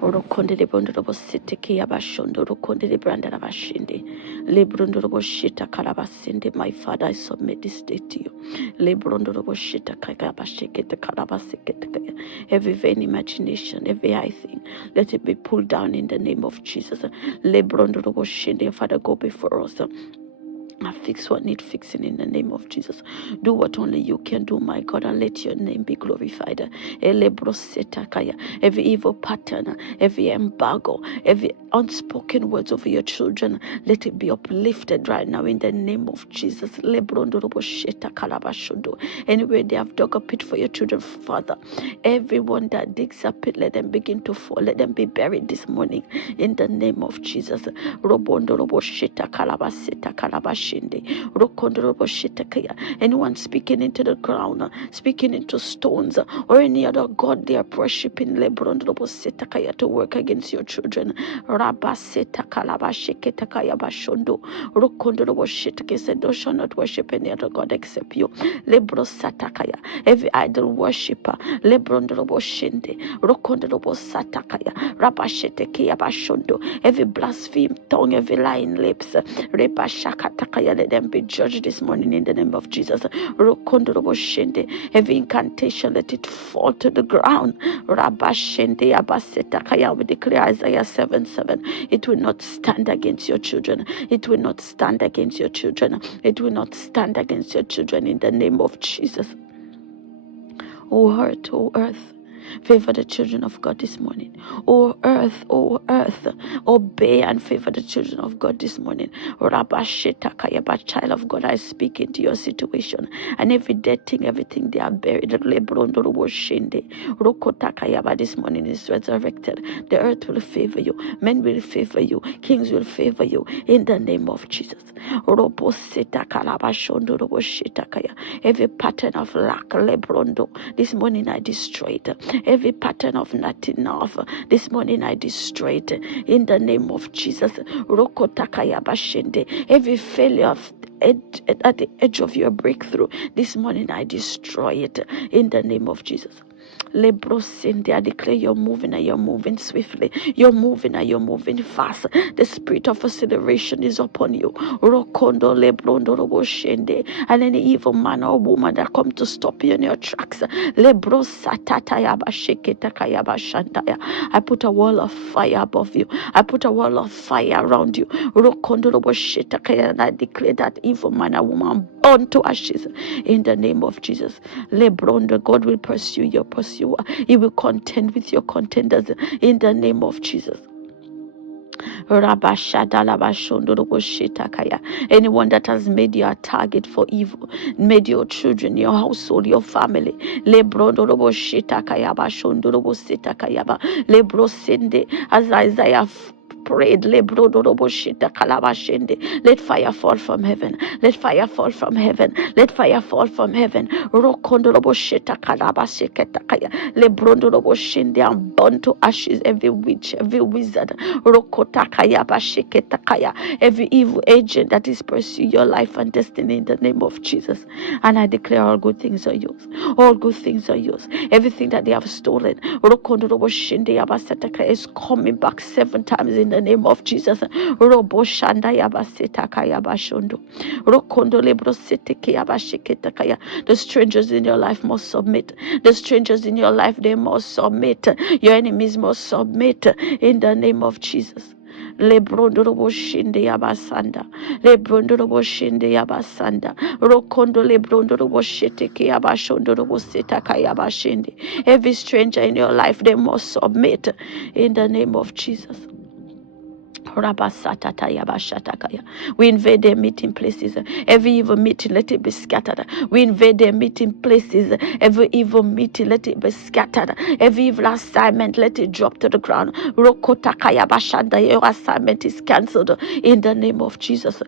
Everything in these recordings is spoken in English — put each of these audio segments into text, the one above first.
Rokonde de Bondrobo City Kiabashondo, Rokonde de Brandarabashinde, Lebrondrobo Shita Karabasinde. My Father, I submit this day to you. Lebrondrobo Shita Kakabashiketa Karabasiketa. Every vain imagination, every high thing, let it be pulled down in the name of Jesus. Lebrondrobo Shinde, Father, go before us. And fix what needs fixing in the name of Jesus. Do what only you can do, my God, and let your name be glorified. Every evil pattern, every embargo, every unspoken words over your children, let it be uplifted right now in the name of Jesus. Anywhere they have dug a pit for your children, Father, everyone that digs a pit, let them begin to fall. Let them be buried this morning in the name of Jesus. Anyone speaking into the ground, speaking into stones, or any other god they are worshipping, to work against your children. Said, thou shalt not worship any other god except you. Every idol worshipper, every blaspheme tongue, every lying lips, let them be judged this morning in the name of Jesus. Every incantation, let it fall to the ground. We declare Isaiah 7:7. It will not stand against your children. It will not stand against your children. It will not stand against your children in the name of Jesus. O earth, O earth, favor the children of God this morning. O earth, obey and favor the children of God this morning. Child of God, I speak into your situation. And every dead thing, everything they are buried, this morning is resurrected. The earth will favor you. Men will favor you. Kings will favor you. In the name of Jesus. Every pattern of lack, this morning I destroy it. Every pattern of not enough, this morning I destroy it in the name of Jesus. Every failure at the edge of your breakthrough, this morning I destroy it in the name of Jesus. Lebrosinde, I declare you're moving and you're moving swiftly. You're moving and you're moving fast. The spirit of acceleration is upon you. Rokondo lebrondo roboshende. And any evil man or woman that come to stop you in your tracks. Lebrosatatakayabashandaya. I put a wall of fire above you. I put a wall of fire around you. Rokondo roboshetakaya. And I declare that evil man or woman burned to ashes in the name of Jesus. Lebrondo, God will pursue your pursuer. He will contend with your contenders in the name of Jesus. Anyone that has made you a target for evil, made your children, your household, your family, as Isaiah prayed, let fire fall from heaven. Let fire fall from heaven. Let fire fall from heaven. And burn to ashes every witch, every wizard, every evil agent that is pursuing your life and destiny in the name of Jesus. And I declare all good things are yours. All good things are yours. Everything that they have stolen is coming back 7 times in the name of Jesus. The strangers in your life must submit. The strangers in your life, they must submit. Your enemies must submit in the name of Jesus. Lebrondorobo shinde yabasanda. Lebrondorobo shinde yabasanda. Rokondo lebrondorobo sheteke yabashondorobo setaka yabashinde. Every stranger in your life, they must submit in the name of Jesus. We invade their meeting places. Every evil meeting, let it be scattered. We invade their meeting places. Every evil meeting, let it be scattered. Every evil assignment, let it drop to the ground. Your assignment is cancelled in the name of Jesus.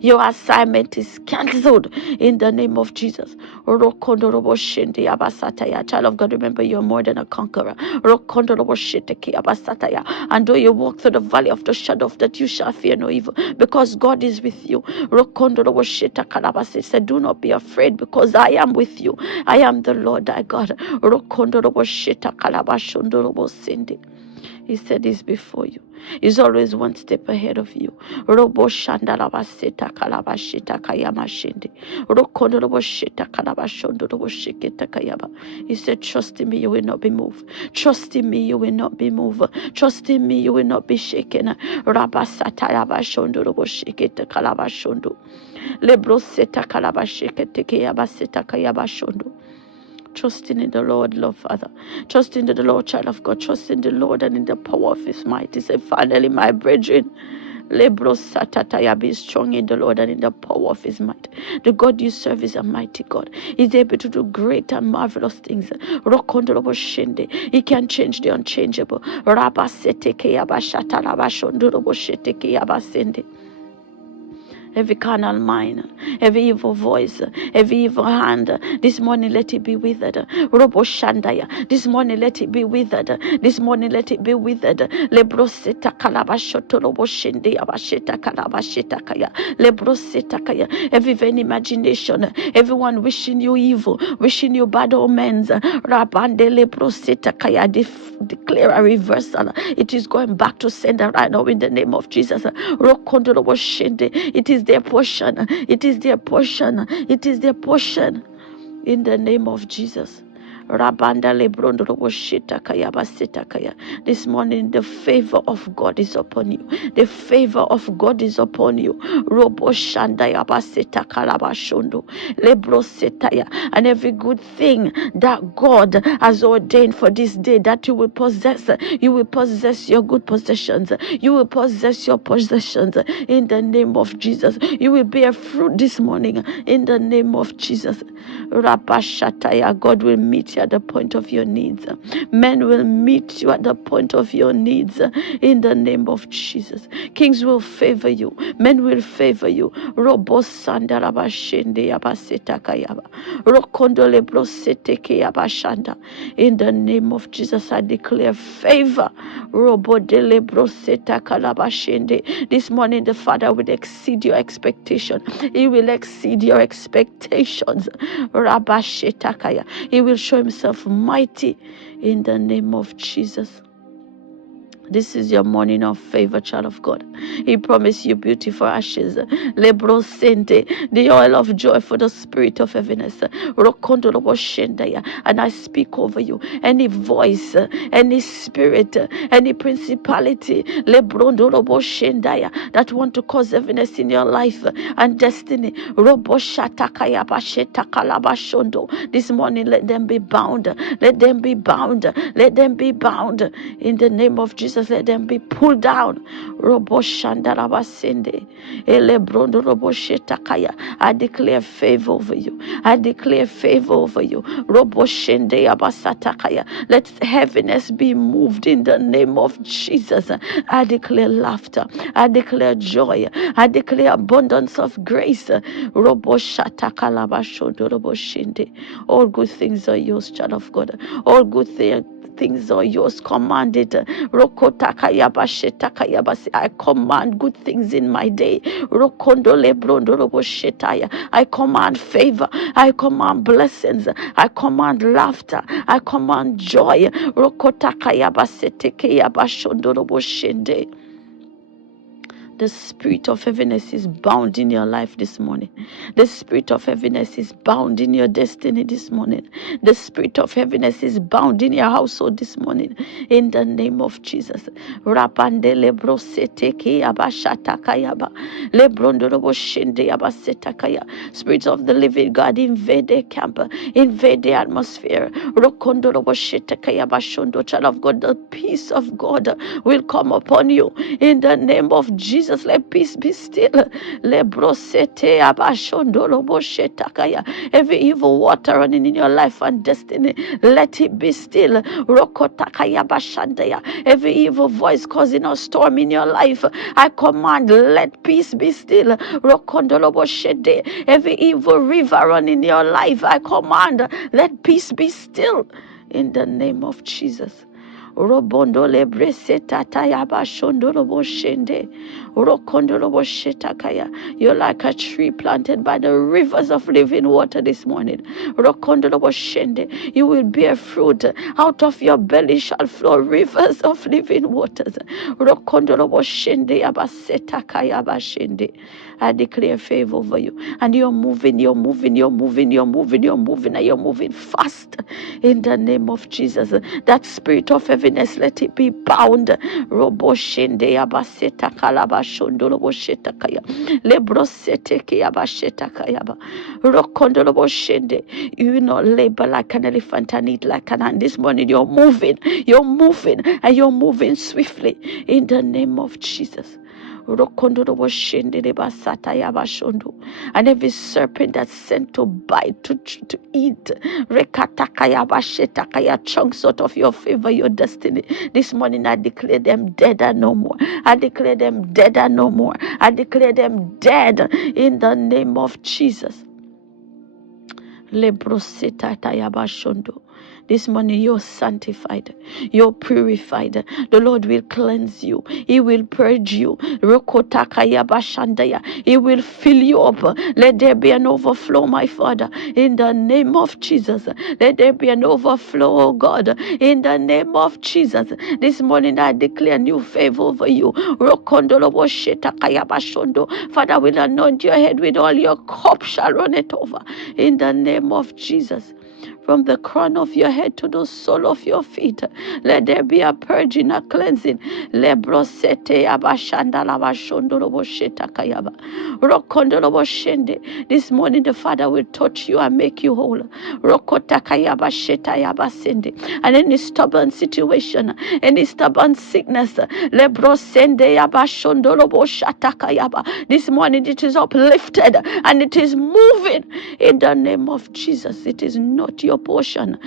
Your assignment is cancelled in the name of Jesus. Child of God, remember you're more than a conqueror. And though you walk through the valley of the shadow of death, you shall fear no evil, because God is with you. He said, do not be afraid, because I am with you. I am the Lord thy God. He said he's before you. He's always one step ahead of you. Robo shanda labaseta kalabashita kayamashindi. Rokondo robo shita kalabashondo robo shiketa kayaba. He said, trust in me, you will not be moved. Trust in me, you will not be moved. Trust in me, you will not be shaken. Rabasata labashondo robo shiketa kalabashondo. Lebro seta kalabashiketa kayabaseta kayabashondo. Trusting in the Lord, Lord Father. Trusting in the Lord, child of God. Trusting in the Lord and in the power of his might. He said, finally, my brethren, be strong in the Lord and in the power of his might. The God you serve is a mighty God. He's able to do great and marvelous things. He can change the unchangeable. Every carnal mind, every evil voice, every evil hand, this morning let it be withered. Robo Shandaya, this morning let it be withered. This morning let it be withered. Lebroseta kalabashoto robo shende abasheta kalabasheta kaya. Lebroseta kaya. Every vain imagination, everyone wishing you evil, wishing you bad omens. Rabande lebroseta kaya. Declare a reversal. It is going back to sender right now in the name of Jesus. Rokondo robo shende. It is their portion. It is their portion. It is their portion. In the name of Jesus. Rabanda lebrondo robo shita kaya basita kaya. This morning the favor of God is upon you. The favor of God is upon you. Robo shanda ya basita kalabashondo. Lebro setaya. And every good thing that God has ordained for this day that you will possess your good possessions. You will possess your possessions in the name of Jesus. You will bear fruit this morning in the name of Jesus. Rabashataya. God will meet you at the point of your needs. Men will meet you at the point of your needs in the name of Jesus. Kings will favor you. Men will favor you. Robo sandarabashende yabasetakayaba. Rokondole broseteke yabashanda. In the name of Jesus, I declare favor. Robo dele brosetakalabashende. This morning, the Father will exceed your expectation. He will exceed your expectations. Rabashetakaya. He will show himself mighty in the name of Jesus. This is your morning of favor, child of God. He promised you beauty for ashes. Lebro sente, the oil of joy for the spirit of heaviness. Rokondo robo shendaya. And I speak over you. Any voice, any spirit, any principality, lebrondo robo shendaya, that want to cause heaviness in your life and destiny. Robo shatakaya bashetakala. This morning, let them be bound. Let them be bound. Let them be bound. In the name of Jesus. Let them be pulled down. Robo Shandarabasende. Elebrondo Robo Shetakaya. I declare favor over you. I declare favor over you. Robo Shende Abasatakaya. Let heaviness be moved in the name of Jesus. I declare laughter. I declare joy. I declare abundance of grace. Robo Shatakalabashondo Robo Shende. All good things are yours, child of God. All good things are yours. Command it. I command good things in my day. I command favor. I command blessings. I command laughter. I command joy. The spirit of heaviness is bound in your life this morning. The spirit of heaviness is bound in your destiny this morning. The spirit of heaviness is bound in your household this morning. In the name of Jesus. Rapande lebro seteke abashatakayaba. Lebrondorobo shende abasetakaya. Spirit of the living God, invade the camp, invade the atmosphere. Rokondorobo shetakaya bashondo. Child of God, the peace of God will come upon you. In the name of Jesus. Let peace be still. Every evil water running in your life and destiny, let it be still. Every evil voice causing a storm in your life, I command, let peace be still. Every evil river running in your life, I command, let peace be still. In the name of Jesus. Robondo lebreseta tayaba shondorobo shende. Rokondorobo shetakaya. You're like a tree planted by the rivers of living water this morning. Rokondorobo shende. You will bear fruit. Out of your belly shall flow rivers of living waters. Rokondorobo shende yabasetakaya bashende. I declare favor over you. And you're moving, you're moving, you're moving, you're moving, you're moving, and you're moving fast in the name of Jesus. That spirit of heaviness, let it be bound. Roboshende yabaseta kalabashondo robosheta kaya. Lebrosete kiyabasheta kayaba. Rokondo roboshende. You will not labor like an elephant and eat like an ant. This morning you're moving, and you're moving swiftly in the name of Jesus. And every serpent that's sent to bite, to eat chunks out of your favor, your destiny, this morning I declare them dead and no more. I declare them dead and no more. I declare them dead in the name of Jesus. This morning you're sanctified, you're purified. The Lord will cleanse you, He will purge you. He will fill you up. Let there be an overflow, my Father, in the name of Jesus. Let there be an overflow, oh God, in the name of Jesus. This morning I declare new favor over you. Father will anoint your head with oil, your cup shall run it over in the name of Jesus. From the crown of your head to the sole of your feet, let there be a purging, a cleansing. This morning the Father will touch you and make you whole. And any stubborn situation, any stubborn sickness, this morning it is uplifted and it is moving in the name of Jesus. It is not your portion.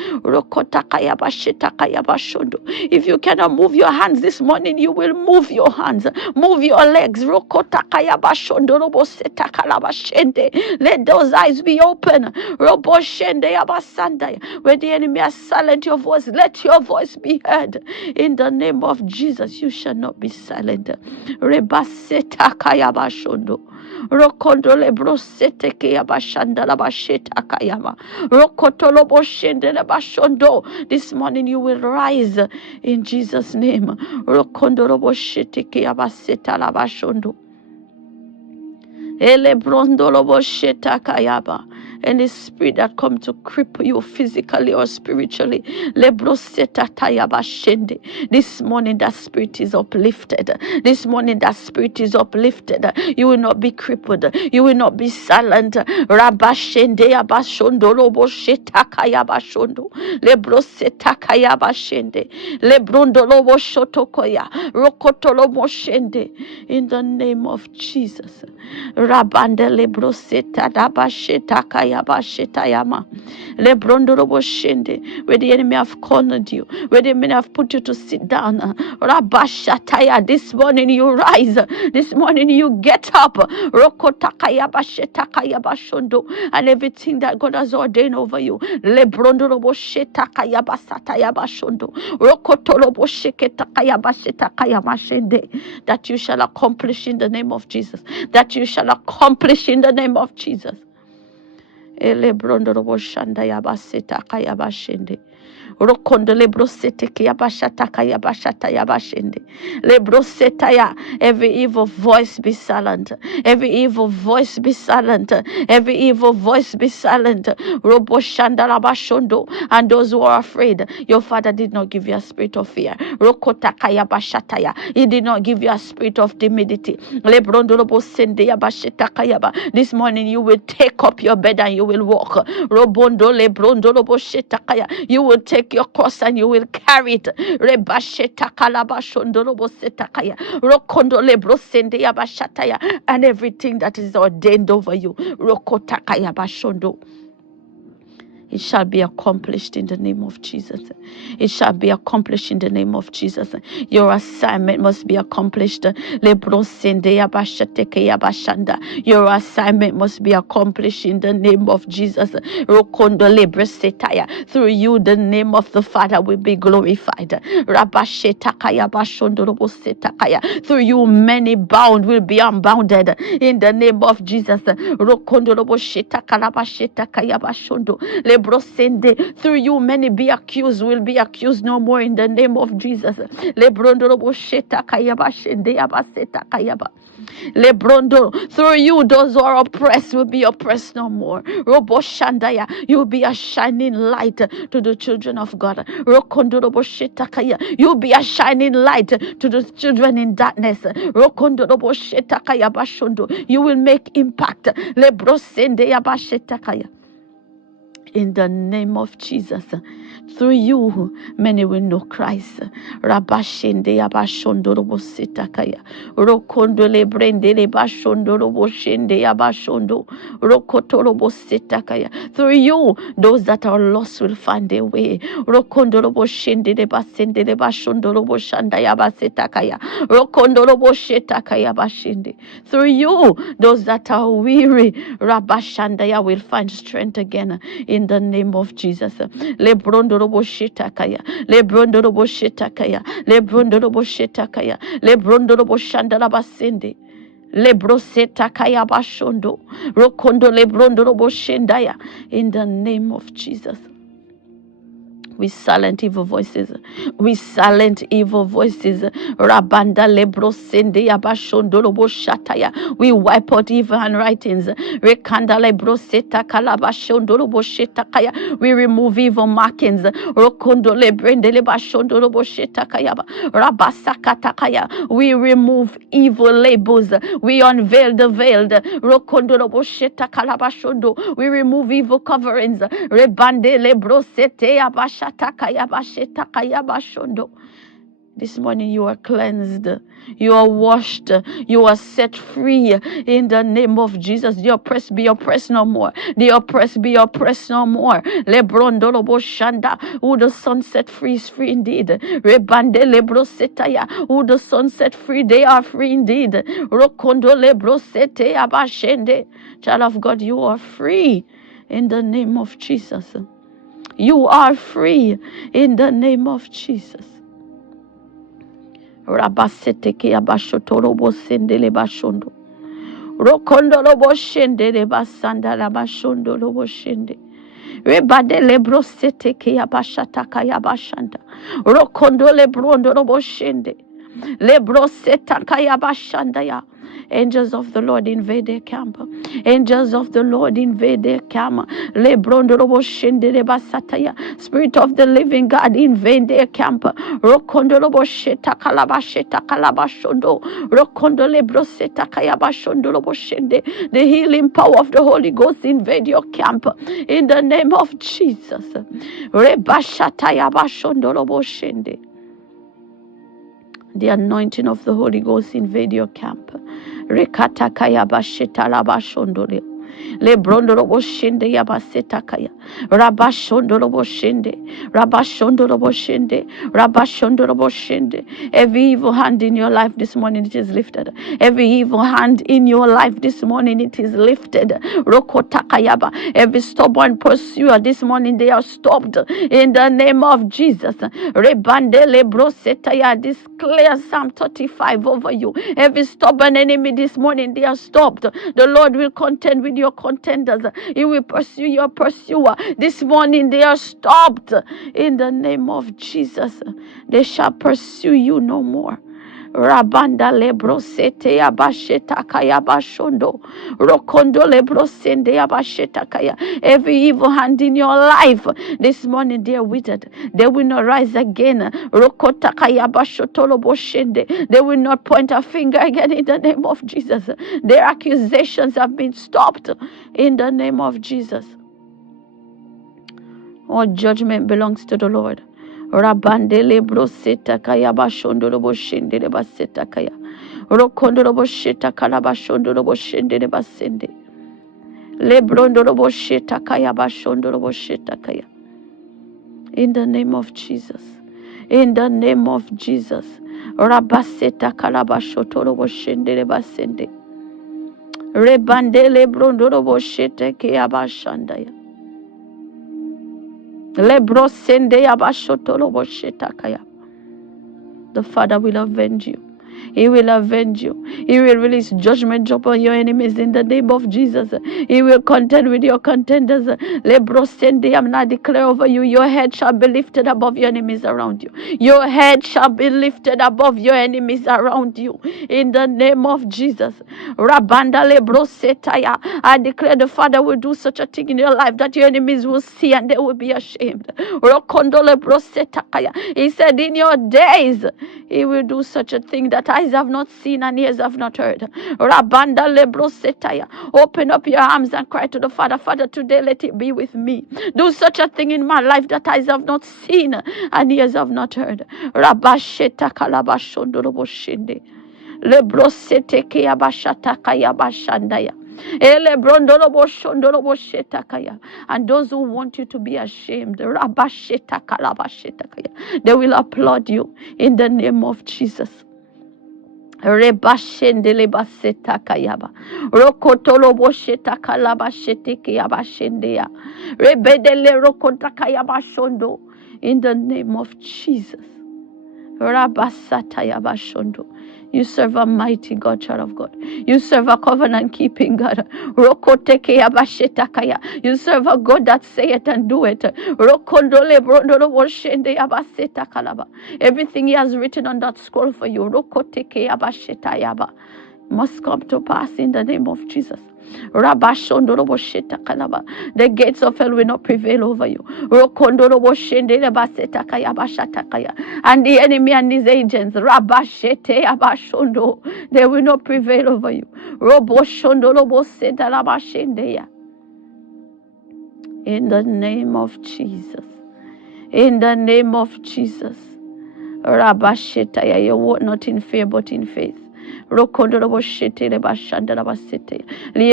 If you cannot move your hands this morning, you will move your hands. Move your legs. Let those eyes be open. Where the enemy has silent your voice, let your voice be heard. In the name of Jesus, you shall not be silent. Rokondole brosete ke yabashanda la basheta kayama. Rokotolo boshende la bashondo. This morning you will rise in Jesus' name. Rokondolo boshete ke yabaseta la bashondo. Ele brondolo bosheta kayaba. Any spirit that come to cripple you physically or spiritually, this morning that spirit is uplifted. This morning that spirit is uplifted. You will not be crippled. You will not be silent. Rabashende abashondo robosheta kayabashondo. Lebroseta kayabashende. Lebrondolo boshotokoya. Rokotolo moshende. In the name of Jesus. Rabande lebroseta dabasheta kayabashetayama. Lebrondorobo shende. Where the enemy have cornered you, where the enemy have put you to sit down. Rabashataya. This morning you rise. This morning you get up. Rokotakayabashetakayabashondo. And everything that God has ordained over you. Lebrondorobo shetakayabasatayabashondo. Rokotolobo sheketakayabashetakayamashende. That you shall accomplish in the name of Jesus. That you shall accomplish in the name of Jesus. Elebrondorobo shanda yabaseta kayabashende. Rokondo lebrosete kiyabashata kayabashata yabashende. Lebroseta ya. Every evil voice be silent. Every evil voice be silent. Every evil voice be silent. Roboshanda labashondo. And those who are afraid, your Father did not give you a spirit of fear. Rokota kayabashata ya. He did not give you a spirit of timidity. Lebrondorobo sende yabasheta kayaba. This morning you will take up your bed and you will walk. Robondo lebrondorobo shetakaya. You will take your cross and you will carry it. And everything that is ordained over you. It shall be accomplished in the name of Jesus. It shall be accomplished in the name of Jesus. Your assignment must be accomplished. Your assignment must be accomplished in the name of Jesus. Through you, the name of the Father will be glorified. Through you, many bound will be unbounded in the name of Jesus. Through you, many be accused, will be accused no more in the name of Jesus. Through you, those who are oppressed will be oppressed no more. You will be a shining light to the children of God. You will be a shining light to the children in darkness. You will make impact. In the name of Jesus. Through you, many will know Christ. Rabashende abashondo robo sitakaya. Rokondo lebrende lebashondo robo shende abashondo. Rokoto robo sitakaya. Through you, those that are lost will find their way. Rokondo robo shende lebasende lebashondo robo shanda yabasitakaya. Rokondo robo shetakaya bashende. Through you, those that are weary, Rabashandaya will find strength again. In the name of Jesus. Lebrondorobo shitakaya. Lebrondorobo shitakaya. Lebrondorobo shitakaya. Lebrondorobo shandalabasinde. Lebrosetakaya bashondo. Rokondo lebrondorobo shendaya. In the name of Jesus. We silent evil voices. We silent evil voices. Rabanda lebro sende abashondo lobo shataya. We wipe out evil handwritings. Rekanda lebro seta kalabashondo lobo shetakaya. We remove evil markings. Rokondo lebrende lebashondo lobo shetakaya. Rabasakatakaya. We remove evil labels. We unveil the veiled. Rokondo lobo shetakalabashondo. We remove evil coverings. Rebande lebro sete abasha. This morning you are cleansed, you are washed, you are set free in the name of Jesus. The oppressed be oppressed no more. The oppressed be oppressed no more. Lebrondolobo shanda, who the Son set free is free indeed. Rebande lebro setaya, who the Son set free, they are free indeed. Rokondo lebro sete abashende. Child of God, you are free in the name of Jesus. You are free in the name of Jesus. Rabaseteke abashotorobo sendele bashondo. Rokondo lobo shendele basanda rabashondo lobo shende. Rebade lebro seteke abashataka yabashanda. Rokondo lebrondo lobo shende. Lebro setaka yabashanda ya. Angels of the Lord invade their camp. Angels of the Lord invade their camp. Spirit of the living God invade their camp. The healing power of the Holy Ghost invade your camp. In the name of Jesus. The anointing of the Holy Ghost invade your camp. Rekatakaya basheta labashondole. Lebrondorobo shende yabasetakaya. Rabashondorobo shende. Rabashondorobo shende. Rabashondorobo shende. Every evil hand in your life this morning, it is lifted. Every evil hand in your life this morning, it is lifted. Rokotakayaba. Every stubborn pursuer this morning, they are stopped. In the name of Jesus. Rebande lebrosetaya. Declare Psalm 35 over you. Every stubborn enemy this morning, they are stopped. The Lord will contend with your contenders. He will pursue your pursuer. This morning they are stopped. In the name of Jesus, they shall pursue you no more. Rabanda lebrosete abashetakaya bashondo. Rokondo lebrosende abashetakaya. Every evil hand in your life this morning, they are withered. They will not rise again. Rokotakaya bashotolo boshende. They will not point a finger again in the name of Jesus. Their accusations have been stopped in the name of Jesus. All judgment belongs to the Lord. Rabandele broseta kaya bashondo robo shende de baseta kaya. Rokondo robo sheta kala bashondo robo shende de basende. Lebrondoroboshetakayabashondoroboshetakaya. In the name of Jesus. In the name of Jesus. Rabaseta kalabashotoroboshende basende. Rebandele brondoroboshete keabashandaya. Lebrosende abashotorobosheta. The Father will avenge you. He will avenge you. He will release judgment upon your enemies in the name of Jesus. He will contend with your contenders. Lebrosende, I'm not declare over you, your head shall be lifted above your enemies around you. Your head shall be lifted above your enemies around you. In the name of Jesus. Rabanda lebrosetaya. I declare the Father will do such a thing in your life that your enemies will see and they will be ashamed. Rokondo lebrosetakaya. He said, in your days, He will do such a thing that eyes have not seen and ears have not heard. Rabanda lebrosetaya. Open up your arms and cry to the Father, Father, today let it be with me. Do such a thing in my life that eyes have not seen and ears have not heard. Rabasheta kalabashondoroboshinde. Lebrosete kiyabashata kayabashandaya. And those who want you to be ashamed, they will applaud you in the name of Jesus. Rebashende lebaseta kayaba. Rokotolo bosheta kalabashete kiyabashendea. Rebedele rokota kayabashondo. In the name of Jesus. Rabasata yabashondo. You serve a mighty God, child of God. You serve a covenant-keeping God. Rokoteke yabashetakaya. You serve a God that say it and do it. Rokondole brondolo woshende yabasetakalaba. Everything He has written on that scroll for you, rokoteke yabashetayaba, must come to pass in the name of Jesus. The gates of hell will not prevail over you. And the enemy and his agents, they will not prevail over you. In the name of Jesus. In the name of Jesus. You walk not in fear but in faith. You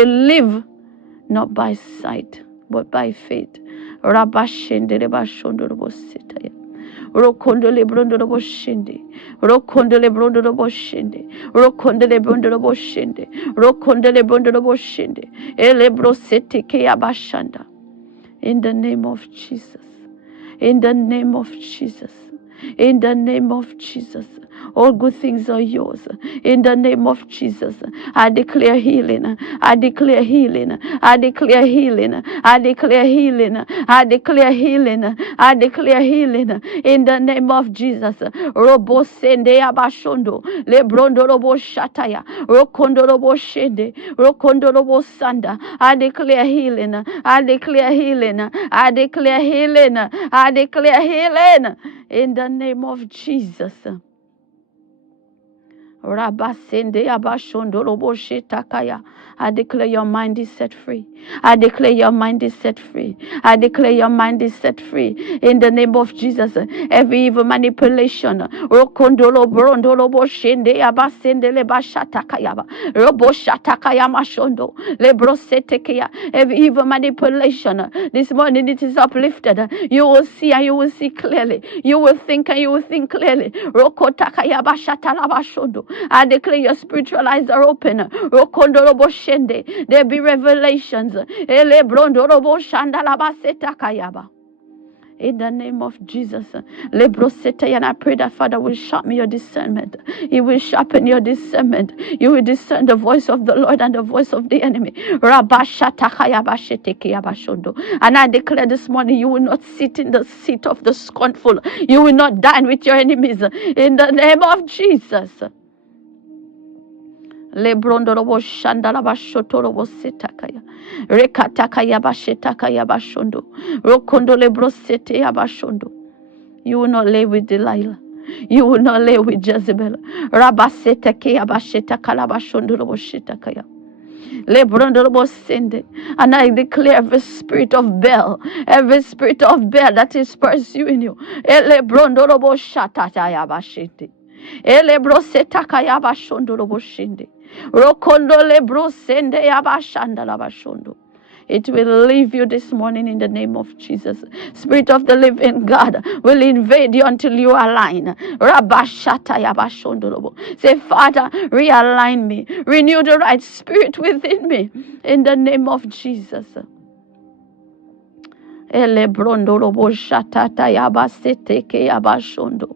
live not by sight but by faith. Rokondole brondolo boshinde. Rokondole brondolo boshinde. Rokondole brondolo boshinde. Rokondole brondolo boshinde. Elebrosete ke abashanda. In the name of Jesus. In the name of Jesus. In the name of Jesus. All good things are yours. In the name of Jesus, I declare healing. I declare healing. I declare healing. I declare healing. I declare healing. I declare healing. In the name of Jesus. Robo sende abashondo. Lebrondo robo shataya. Rokondo robo shende. Rokondo robo sanda. I declare healing. I declare healing. I declare healing. I declare healing. In the name of Jesus. I declare your mind is set free. I declare your mind is set free. I declare your mind is set free. In the name of Jesus, every evil manipulation, every evil manipulation, this morning it is uplifted. You will see and you will see clearly. You will think and you will think clearly. I declare your spiritual eyes are open. There be revelations. In the name of Jesus. And I pray that Father will sharpen your discernment. He will sharpen your discernment. You will discern the voice of the Lord and the voice of the enemy. And I declare this morning, you will not sit in the seat of the scornful. You will not dine with your enemies. In the name of Jesus. Lebrondorobo shandalaba shotorobo setakaya. Rekatakaya bashetakaya bashondo. Rokondo lebrosete abashondo. You will not lay with Delilah. You will not lay with Jezebel. Rabasetake abashetakala bashondorobo shetakaya. Lebrondorobo sende. And I declare every spirit of Baal that is pursuing you. Lebrondorobo shatataya bashete. Elebrosetakaya bashondorobo shende. Rokondo lebro sende yabashanda labashondo. It will leave you this morning in the name of Jesus. Spirit of the living God will invade you until you align. Say, Father, realign me. Renew the right spirit within me in the name of Jesus. Elebrondo robo shatata yabasete ke yabashondo.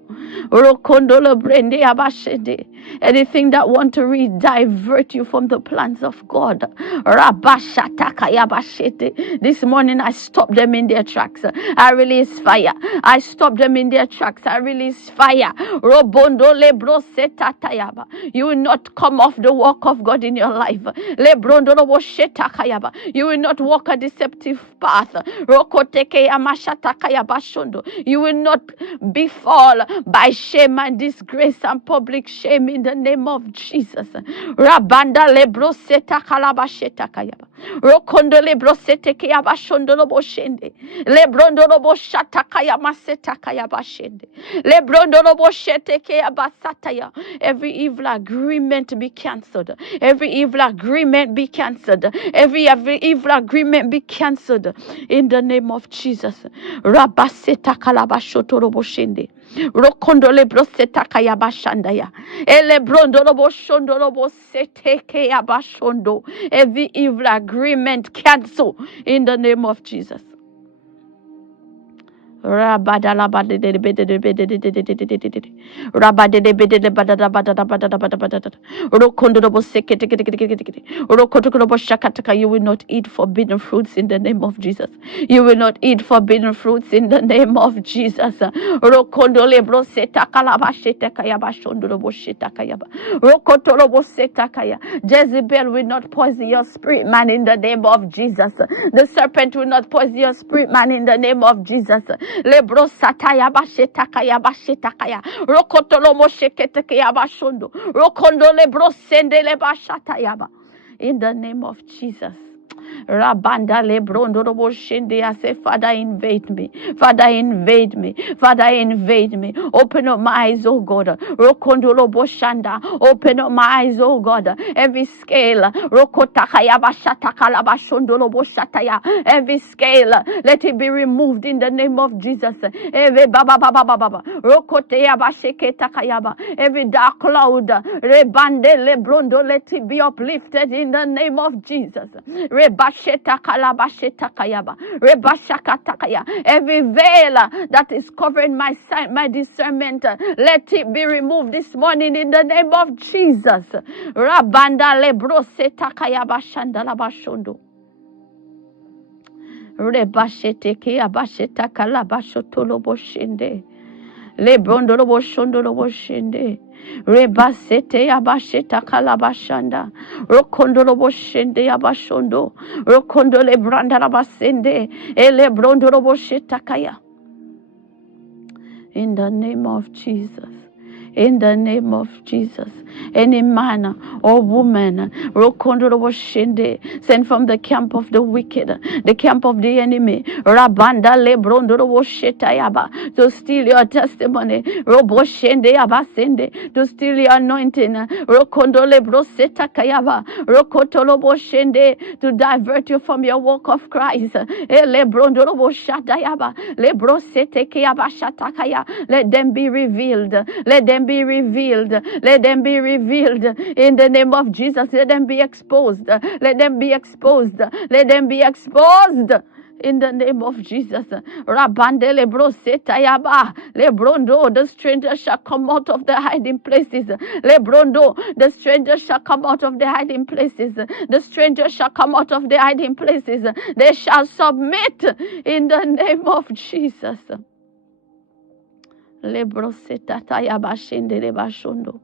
Rokondolo brende yabashede. Anything that want to divert you from the plans of God. Rabashataka yabashete. This morning I stop them in their tracks. I release fire. I stop them in their tracks. I release fire. Robondo lebro setata yaba. You will not come off the walk of God in your life. Lebrondo robo shetaka yaba. You will not walk a deceptive path. You will not befall by shame and disgrace and public shame in the name of Jesus. Rabanda lebroseta kalabasheta kayaba. Rokondo lebrosete kayaba shondolo boshende. Lebrondo lobo shata kayama seta kayaba shende. Lebrondo lobo shete kayaba sataya. Every evil agreement be cancelled. Every evil agreement be cancelled. Every evil agreement be cancelled in the name of Jesus. Rabaseta kalabashoto robo shende. Rokondo lebroseta kayabashandaya. Elebrondo robo shondo robo sete kayabashondo. Every evil agreement cancel in the name of Jesus. Rabadalabade you will not eat forbidden fruits in the name of Jesus. You will not eat forbidden fruits in the name of Jesus. Jezebel will not poison your spirit man in the name of Jesus. The serpent will not poison your spirit man in the name of Jesus. Lebro sataya bashetakaya bashetakaya rokotolo mosheketekaya bashondo rokondo lebro sende lebashataya ba. In the name of Jesus. Rabanda lebrondo robo shende. I say, Father, invade me. Father, invade me. Father, invade me. Open up my eyes, oh God. Rokondo robo shanda. Open up my eyes, oh God. Every scale. Rokotakaya bashatakala bashondo robo shataya. Every scale. Let it be removed in the name of Jesus. Every baba baba baba. Rokoteya basheketakaya ba. Every dark cloud. Rebande lebrondo. Let it be uplifted in the name of Jesus. Every veil that is covering my sight, my discernment, let it be removed this morning in the name of Jesus. Rabanda lebro setakaya bashanda labashondo. Rebashete ke abasheta kala bashotolo boshende. Lebrondo lobo shondo lobo shende. Rebasete yabasheta kalabashanda. Rokondo lobo shende yabashondo. Rokondo lebranda labasende. Elebrondo lobo shetakaya. In the name of Jesus. In the name of Jesus. Any man or woman sent from the camp of the wicked, the camp of the enemy, Rabanda Lebrondoro Shetayaba, to steal your testimony, Roboshende Abasende, to steal your anointing, Rokondo Lebroseta Kayaba, Rokotolo Boshende, to divert you from your walk of Christ, Lebrondoro Shatayaba, Lebrosete Kayaba Shatakaya. Let them be revealed. Let them be revealed. Let them be revealed in the name of Jesus. Let them be exposed. Let them be exposed. Let them be exposed. In the name of Jesus. Rabande lebro setayaba. Lebrondo, the stranger shall come out of the hiding places. Lebrondo, the stranger shall come out of the hiding places. The stranger shall come out of the hiding places. They shall submit in the name of Jesus. Lebro setatayaba shende lebashondo.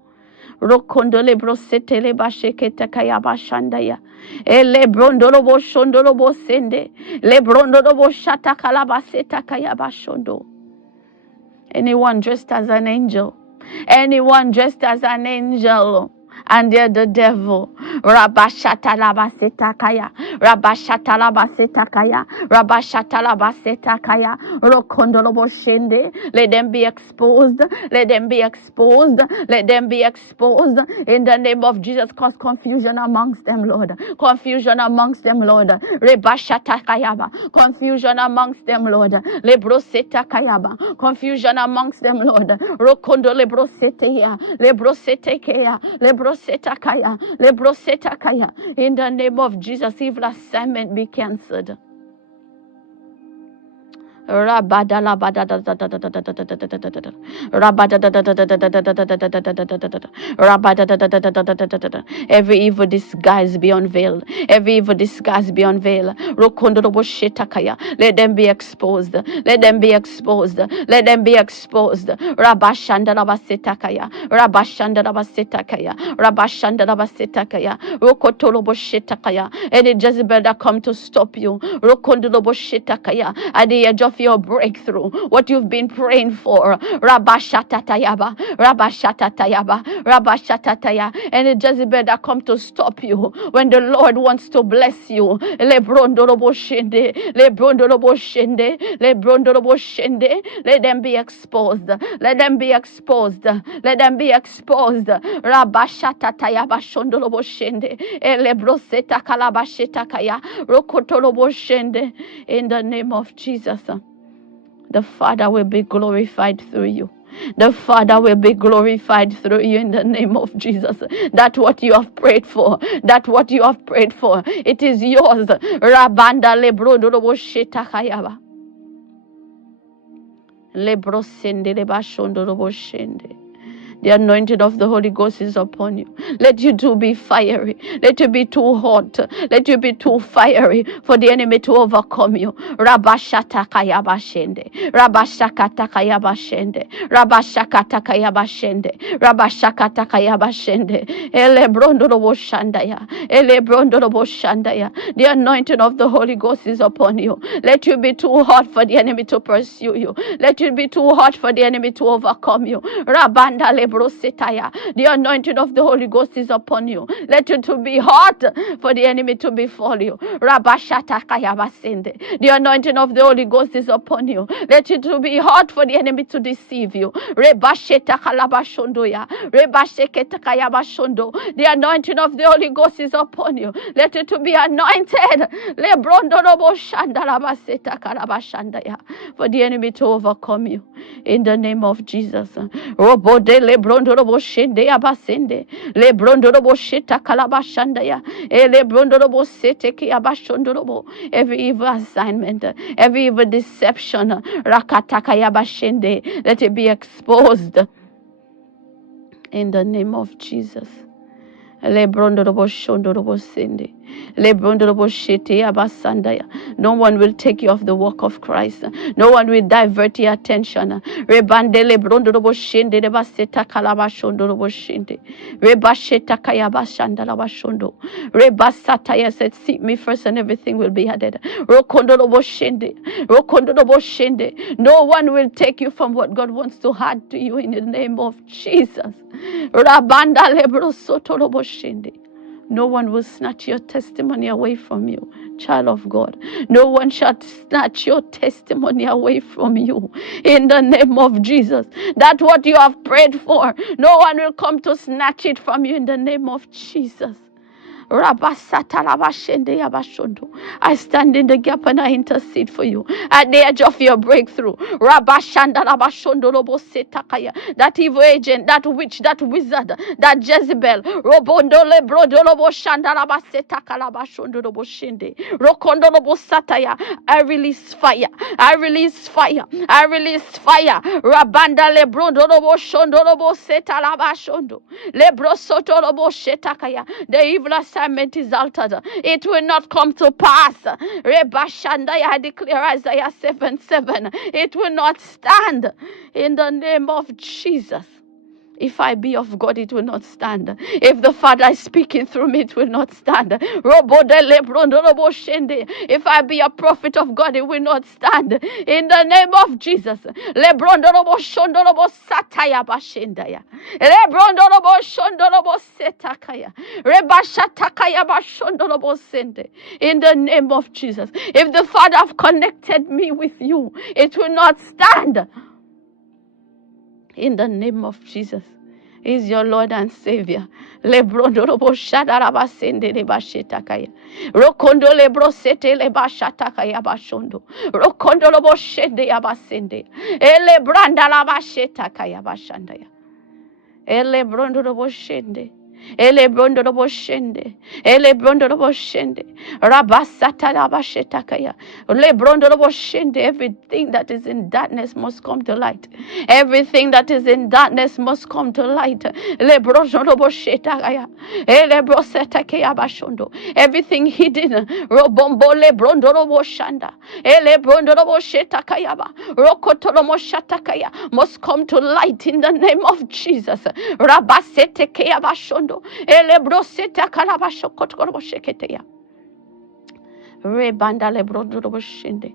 Rokondo lebrosete lebasheketa kayabashandaya. Lebrondo lobo shondo lobo sende. Lebrondo lobo shata kalabaseta kayabashondo. Anyone dressed as an angel. Anyone dressed as an angel. and they're the devil. Rabashatalabasitakaya, Rabashatalabasitakaya, Rabashatalabasitakaya, Rokondoloboshende. Let them be exposed. Let them be exposed. Let them be exposed. In the name of Jesus, cause confusion amongst them, Lord. Confusion amongst them, Lord. Rebashatakayaba. Confusion amongst them, Lord. Lebrosetakayaba. Confusion amongst them, Lord. Rokondo lebroseteya. Lebrosetekea. Lebrosetakaya. Lebrosetakaya. In the name of Jesus, evil assignment be cancelled. Every evil disguise be unveiled. Every evil disguise be unveiled. Let them be exposed. Let them be exposed. Let them be exposed. Rabashandarabasetakaya. Rabashandarabasetakaya. Rabashandarabasetakaya. Rokotoloboshetakaya. Any Jezebel that come to stop you. Rokondoloboshetakaya. At the edge of your breakthrough, what you've been praying for. Rabashatatayaba. Rabashatatayaba. Rabashatataya. And the Jezebel that come to stop you when the Lord wants to bless you. Lebrondoroboshende. Lebrondoroboshende. Lebrondoroboshende. Let them be exposed. Let them be exposed. Let them be exposed. Rabashatatayaba shondoroboshende. Elebroseta kalabashetakaya. Rokotoroboshende. In the name of Jesus, the Father will be glorified through you. The Father will be glorified through you in the name of Jesus. That's what you have prayed for. That's what you have prayed for. It is yours. Rabanda lebrodobo shetakayaba. Lebrosende lebashondorobo shende. The anointing of the Holy Ghost is upon you. Let you too be fiery. Let you be too hot. Let you be too fiery for the enemy to overcome you. Rabashatakayabashende. Rabashakatakayabashende. Rabashakatakayabashende. Rabashakatakayabashende. Elebrondoroboshandaya. Elebrondoroboshandaya. The anointing of the Holy Ghost is upon you. Let you be too hot for the enemy to pursue you. Let you be too hot for the enemy to overcome you. Rabanda the anointing of the Holy Ghost is upon you. Let it to be hot for the enemy to befall you. The anointing of the Holy Ghost is upon you. Let it to be hot for the enemy to deceive you. The anointing of the Holy Ghost is upon you. Let it to be anointed for the enemy to overcome you. In the name of Jesus. Lebrondorobo shende abasende lebrondorobo sheta kalabashandaya lebrondorobo seteki abashondorobo. Every evil assignment, every evil deception, rakatakaya bashende, let it be exposed in the name of Jesus. Lebrondorobo shondorobo sende. No one will take you off the walk of Christ. No one will divert your attention. Rebandele brondorobo shende rebaseta kalabashondorobo shende. Rebasheta kayabashandala shondo. Rebasataya said, seek me first and everything will be added. Rokondorobo shende. Rokondorobo shende. No one will take you from what God wants to add to you in the name of Jesus. Rabanda lebro sotorobo shende. No one will snatch your testimony away from you, child of God. No one shall snatch your testimony away from you in the name of Jesus. That's what you have prayed for. No one will come to snatch it from you in the name of Jesus. I stand in the gap and I intercede for you at the edge of your breakthrough. That evil agent, that witch, that wizard, that Jezebel, I release fire. I release fire. I release fire. Rabanda lebrondorobo shondorobo setalabashondo. Lebrosotorobo shetakaya. The evil assignment is altered. It will not come to pass. Rebashandaya, I declare Isaiah 7:7. It will not stand in the name of Jesus. If I be of God, it will not stand. If the Father is speaking through me, it will not stand. If I be a prophet of God, it will not stand. In the name of Jesus. In the name of Jesus. If the Father have connected me with you, it will not stand. In the name of Jesus. Is your Lord and Savior. Lebrondorobo shadarabasende lebashetakaya. Rokondo lebrosete lebashatakaya bashondo. Rokondorobo shende yabasende. Elebranda labashetakaya bashandaya. Elebrondorobo shende. Elebrondorobo shende. Elebrondorobo shende. Rabasata labashetakaya. Lebrondorobo shende. Everything that is in darkness must come to light. Everything that is in darkness must come to light. Lebrondorobo shetakaya. Elebrosetakaya bashondo. Everything hidden. Robombo lebrondorobo shanda. Elebrondorobo shetakaya ba. Rokotoromo shatakaya. Must come to light in the name of Jesus. Rabasetekaya bashondo. Elebrosetakala bashokotorobo sheketeya. Rebanda lebrondorobo shende.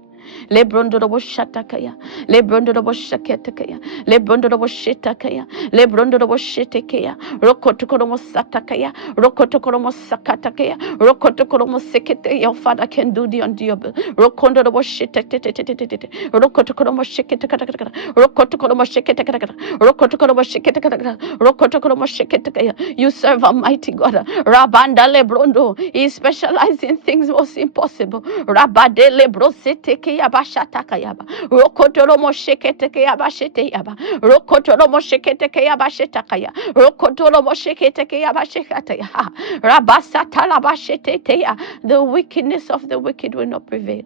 Lebrondorobo shatakaya. Lebrondorobo shaketakaya. Lebrondorobo shetakaya. Lebrondorobo shetekaya. Rokotokoromo satakaya. Rokotokoromo sakatakaya. Rokotokoromo sekete. Your Father can do the undoable. Rokondorobo shetekete. Rokotokoromo sheketakata. Rokotokoromo sheketakata. Rokotokoromo sheketakata. Rokotokoromo sheketakaya. You serve a mighty God. Rabanda lebrondo. He specializes in things most impossible. Rabade lebrosete yabashatakayaba. Rokotoromo sheketeke yabashete yaba. Rokotoromo sheketeke yabashetakaya. Rokotoromo sheketeke yabashekataya. Rabasata labasheteteya. The wickedness of the wicked will not prevail.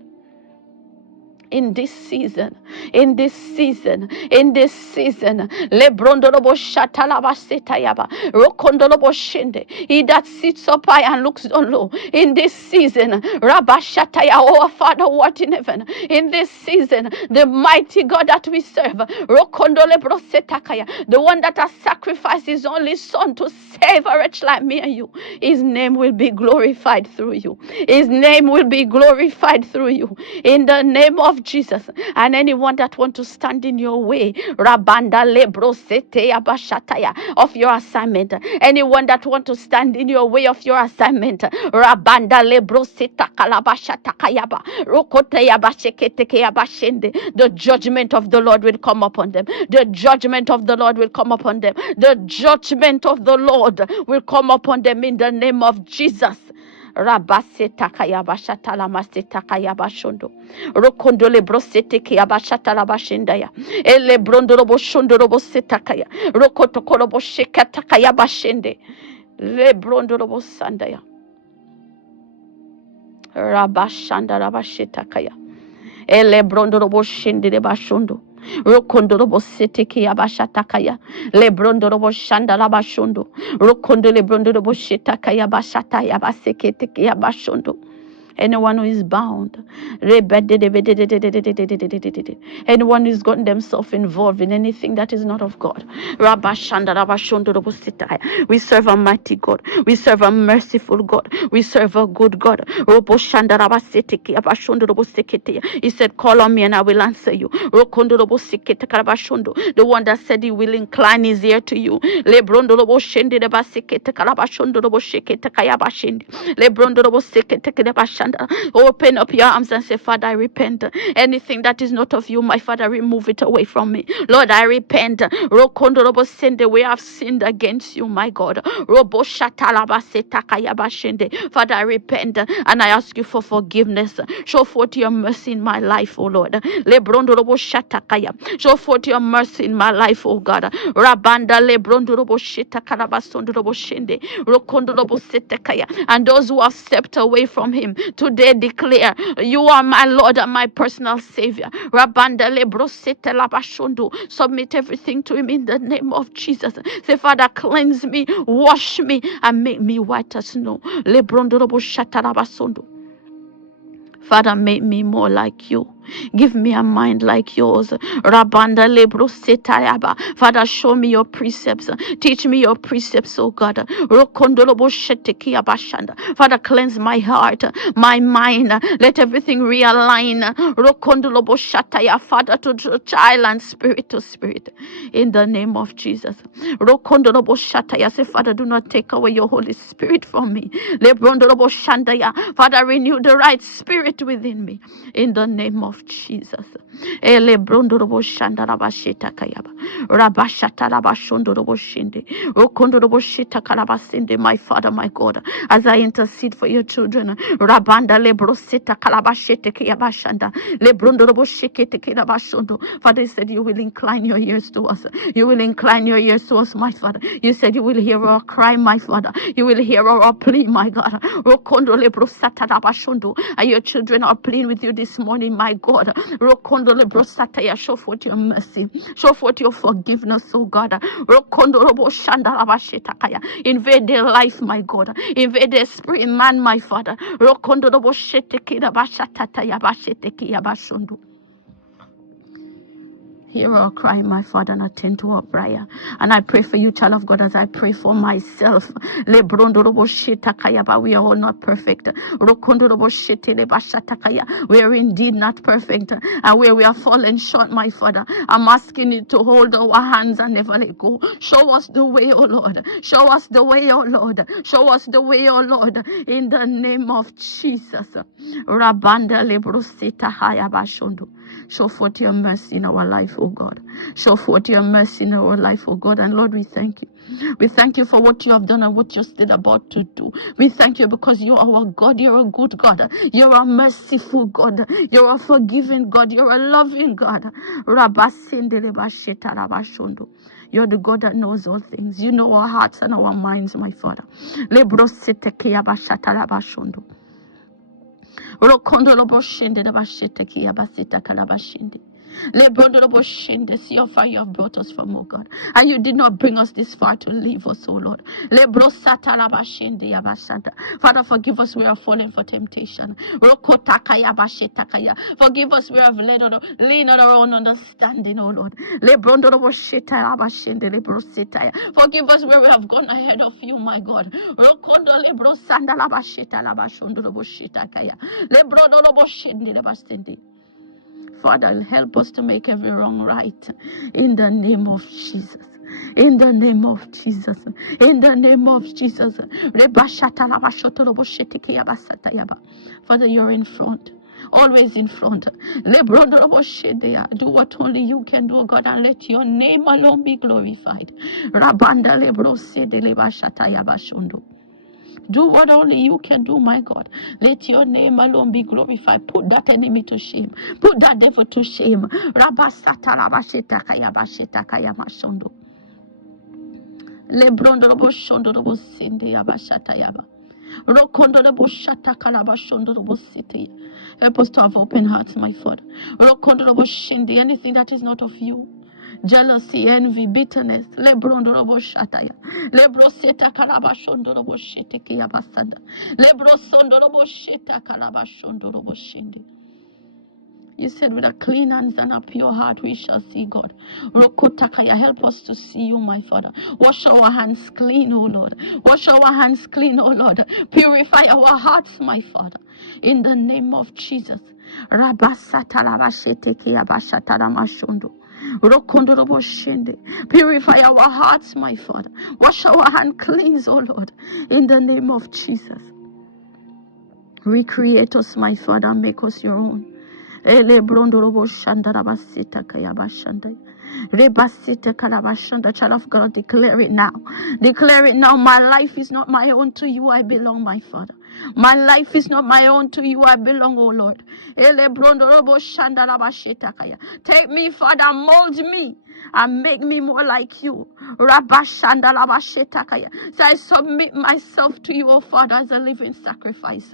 In this season, in this season, in this season, Lebrondorobo Shatalabasitayaba, Rokondorobo Shinde, he that sits up high and looks down low. In this season, Rabashataya, our Father, what in heaven, in this season, the mighty God that we serve, Rokondolebro Setakaya, the one that has sacrificed his only son to save a wretch like me and you, his name will be glorified through you. His name will be glorified through you. In the name of Jesus. And anyone that want to stand in your way, Rabanda lebro sete abashataya, of your assignment, anyone that want to stand in your way of your assignment, Rabanda lebro seta kalabashatakayaba, rokote yabasheketeke yabashende, the judgment of the Lord will come upon them. The judgment of the Lord will come upon them. The judgment of the Lord will come upon them in the name of Jesus. Rabaseta kayabashatala maseta kayabashondo rokondole brosete kayabashatala bashindaya ele brondoro boshondo roboseta kaya rokotokoro boshekata kayabashende le brondoro bosandaya rabashanda rabasheta kaya ele brondoro boshinde de bashondo Rokondorobo seteke abashatakaya lebrondorobo shandala bashondo rokondo lebrondorobo shetakaya bashata yabaseketeke abashondo. Anyone who is bound, anyone who's gotten themselves involved in anything that is not of God, we serve a mighty God. We serve a merciful God. We serve a good God. He said, call on me and I will answer you. The one that said he will incline his ear to you. Open up your arms and say, Father, I repent. Anything that is not of you, my Father, remove it away from me. Lord, I repent. The way I've sinned against you, my God. Father, I repent and I ask you for forgiveness. Show forth your mercy in my life, O Lord. Show forth your mercy in my life, O God. And those who have stepped away from him, today declare, you are my Lord and my personal Savior. Submit everything to him in the name of Jesus. Say, Father, cleanse me, wash me, and make me white as snow. Father, make me more like you. Give me a mind like yours. Rabanda lebro setayaba. Father, show me your precepts. Teach me your precepts, oh God. Rokondolobo shetekia bashanda. Father, cleanse my heart, my mind. Let everything realign. Rokondolobo shataya. Father, to child and spirit to spirit. In the name of Jesus. Rokondolobo shataya. Say, Father, do not take away your Holy Spirit from me. Lebrondolobo shandaya. Father, renew the right spirit within me. In the name of Jesus. Ele brondorobo shandaraba shita kayaba. Rabashata rabashondorobo shinde. Okondorobo shita kalabasinde. My Father, my God, as I intercede for your children. Rabanda lebro sita kalabashete kiyabashanda. Lebrondorobo shikete kiyabashondo. Father, you said you will incline your ears to us. You will incline your ears to us, my Father. You said you will hear our cry, my Father. You will hear our plea, my God. Rokondo lebro sata rabashondo. And your children are pleading with you this morning, my God. Rokondo lebro sataya. Show forth your mercy. Show forth your forgiveness, oh God. Rokondo robo shanda rabashetakaya. Invade their life, my God. Invade their spirit, man, my Father. Rokondo robo shetekida bashatataya bashetekia bashundu. Hear our cry, my Father, and attend to our prayer. And I pray for you, child of God, as I pray for myself. We are all not perfect. We are indeed not perfect. And where we are fallen short, my Father, I'm asking you to hold our hands and never let go. Show us the way, oh Lord. Show us the way, oh Lord. Show us the way, oh Lord. In the name of Jesus. Rabanda lebrosita haya bashondo. Show forth your mercy in our life, oh God. Show forth your mercy in our life, oh God. And Lord, we thank you. We thank you for what you have done and what you're still about to do. We thank you because you are our God. You're a good God. You're a merciful God. You're a forgiving God. You're a loving God. You're the God that knows all things. You know our hearts and our minds, my Father. See how far you have brought us from, oh God. And you did not bring us this far to leave us, oh Lord. Father, forgive us, we are falling for temptation. Forgive us, we have leaned on our own understanding, oh Lord. Forgive us where we have gone ahead of you, my God. Father, help us to make every wrong right. In the name of Jesus. In the name of Jesus. In the name of Jesus. Father, you're in front. Always in front. Do what only you can do, God, and let your name alone be glorified. Do what only you can do, my God. Let your name alone be glorified. Put that enemy to shame. Put that devil to shame. Rabasata rabashetakaya bashetakaya mashondo. Lebrondo robo shondo robo sende yabashata yaba. Rokondo robo shata kalabashondo robo city. Help us to have open hearts, my Father. Rokondo robo shende. Anything that is not of you. Jealousy, envy, bitterness. Lebrondo robo shataya. Lebro seta kalabashondo robo shete kiyabasanda. Lebro sondo robo sheta kalabashondo robo shende. You said with a clean hands and a pure heart we shall see God. Rokotakaya, help us to see you, my Father. Wash our hands clean, O Lord. Wash our hands clean, O Lord. Purify our hearts, my Father. In the name of Jesus. Purify our hearts, my Father. Wash our hands clean, O Lord. In the name of Jesus. Recreate us, my Father, and make us your own. Ele brondorobo shandarabasita kayabashanda. Rebasita kalabashanda. Child of God, declare it now. Declare it now. My life is not my own. To you I belong, my Father. My life is not my own. To you I belong, O Lord. Ele brondorobo shandarabashita kaya. Take me, Father, mold me and make me more like you. So I submit myself to you, O Father, as a living sacrifice.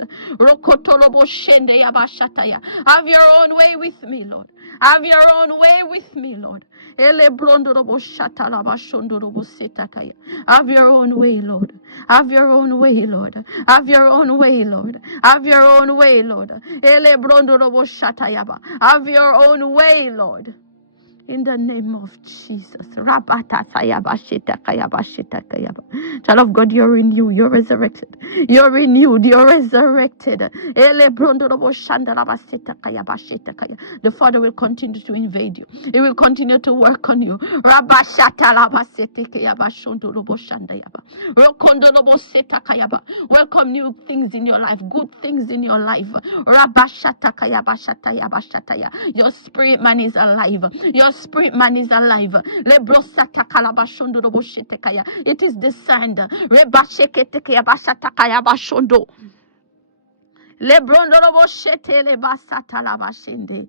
Have your own way with me, Lord. Have your own way with me, Lord. Ele brondorobo shatalaba shondorobo setakaya. Have your own way, Lord. Have your own way, Lord. Have your own way, Lord. Have your own way, Lord. Ele brondorobo shatayaba. Have your own way, Lord. In the name of Jesus. Child of God, you're renewed. You're resurrected. You're renewed. You're resurrected. The Father will continue to invade you. He will continue to work on you. Welcome new things in your life. Good things in your life. Your spirit man is alive. Your spirit man is alive. It is designed. Lebrondolobo shete le basata la bashende.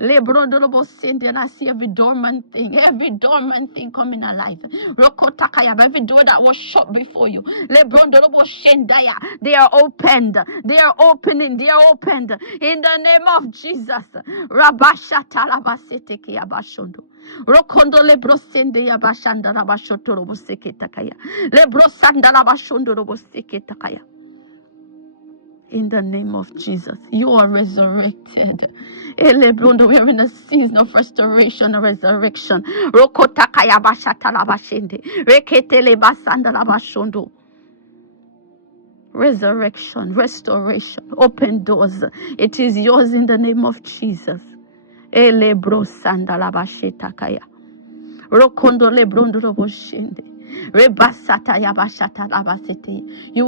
Lebrondolobo sende, and I see every dormant thing coming alive. Rokotakaya, every door that was shut before you. Lebrondolobo shendaya, they are opened. They are opening. They are opened in the name of Jesus. Rabashata la basete ke abashondo. Rokondo lebrosende ya bashanda la bashoto robo seketakaya. Lebrosanda la bashondo robo seketakaya. In the name of Jesus, you are resurrected. We are in a season of restoration and resurrection. Resurrection, restoration, open doors. It is yours in the name of Jesus. You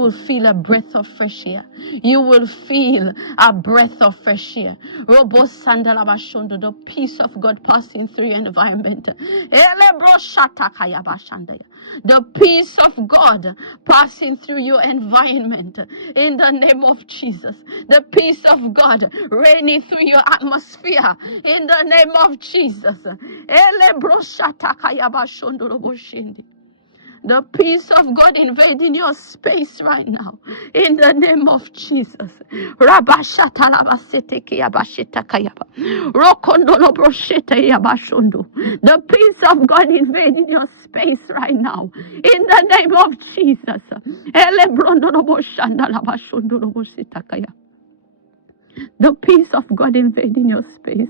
will feel a breath of fresh air. You will feel a breath of fresh air. The peace of God passing through your environment. The peace of God passing through your environment in the name of Jesus. The peace of God reigning through your atmosphere in the name of Jesus. The peace of God invading your space right now. In the name of Jesus. The peace of God invading your space right now. In the name of Jesus. The peace of God invading your space.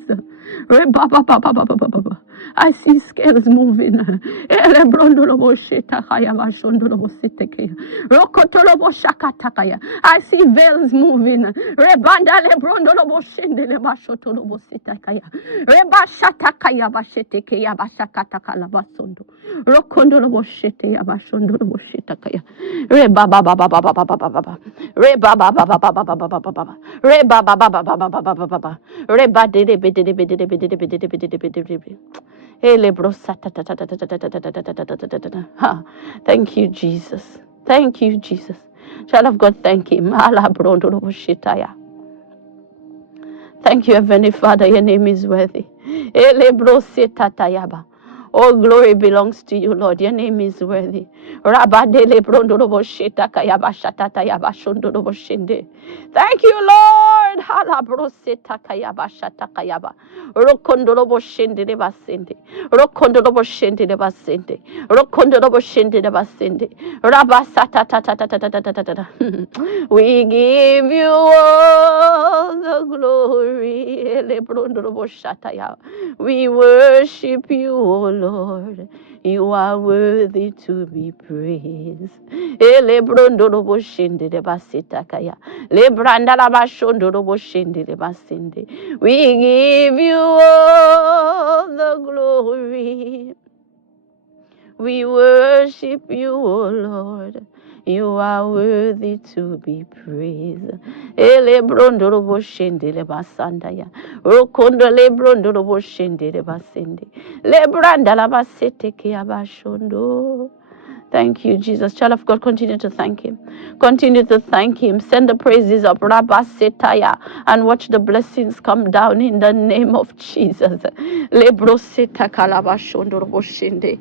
I see scales moving. I see veils moving. Thank you, Jesus. Thank you, Jesus. Child of God, thank him. Thank you, Heavenly Father. Your name is worthy. All glory belongs to you, Lord. Your name is worthy. Thank you, Lord. We give you all the glory. We worship you, O Lord. You are worthy to be praised. We give you all the glory. We worship you, O Lord. You are worthy to be praised. Ele brondoro boshende le basanda ya. Rokondo le brondoro boshende le basende. Le branda la basete ke abashondo. Thank you, Jesus. Child of God, continue to thank him. Continue to thank him. Send the praises up, Rabasetaya, and watch the blessings come down in the name of Jesus. Le broseta kalabashondo boshende.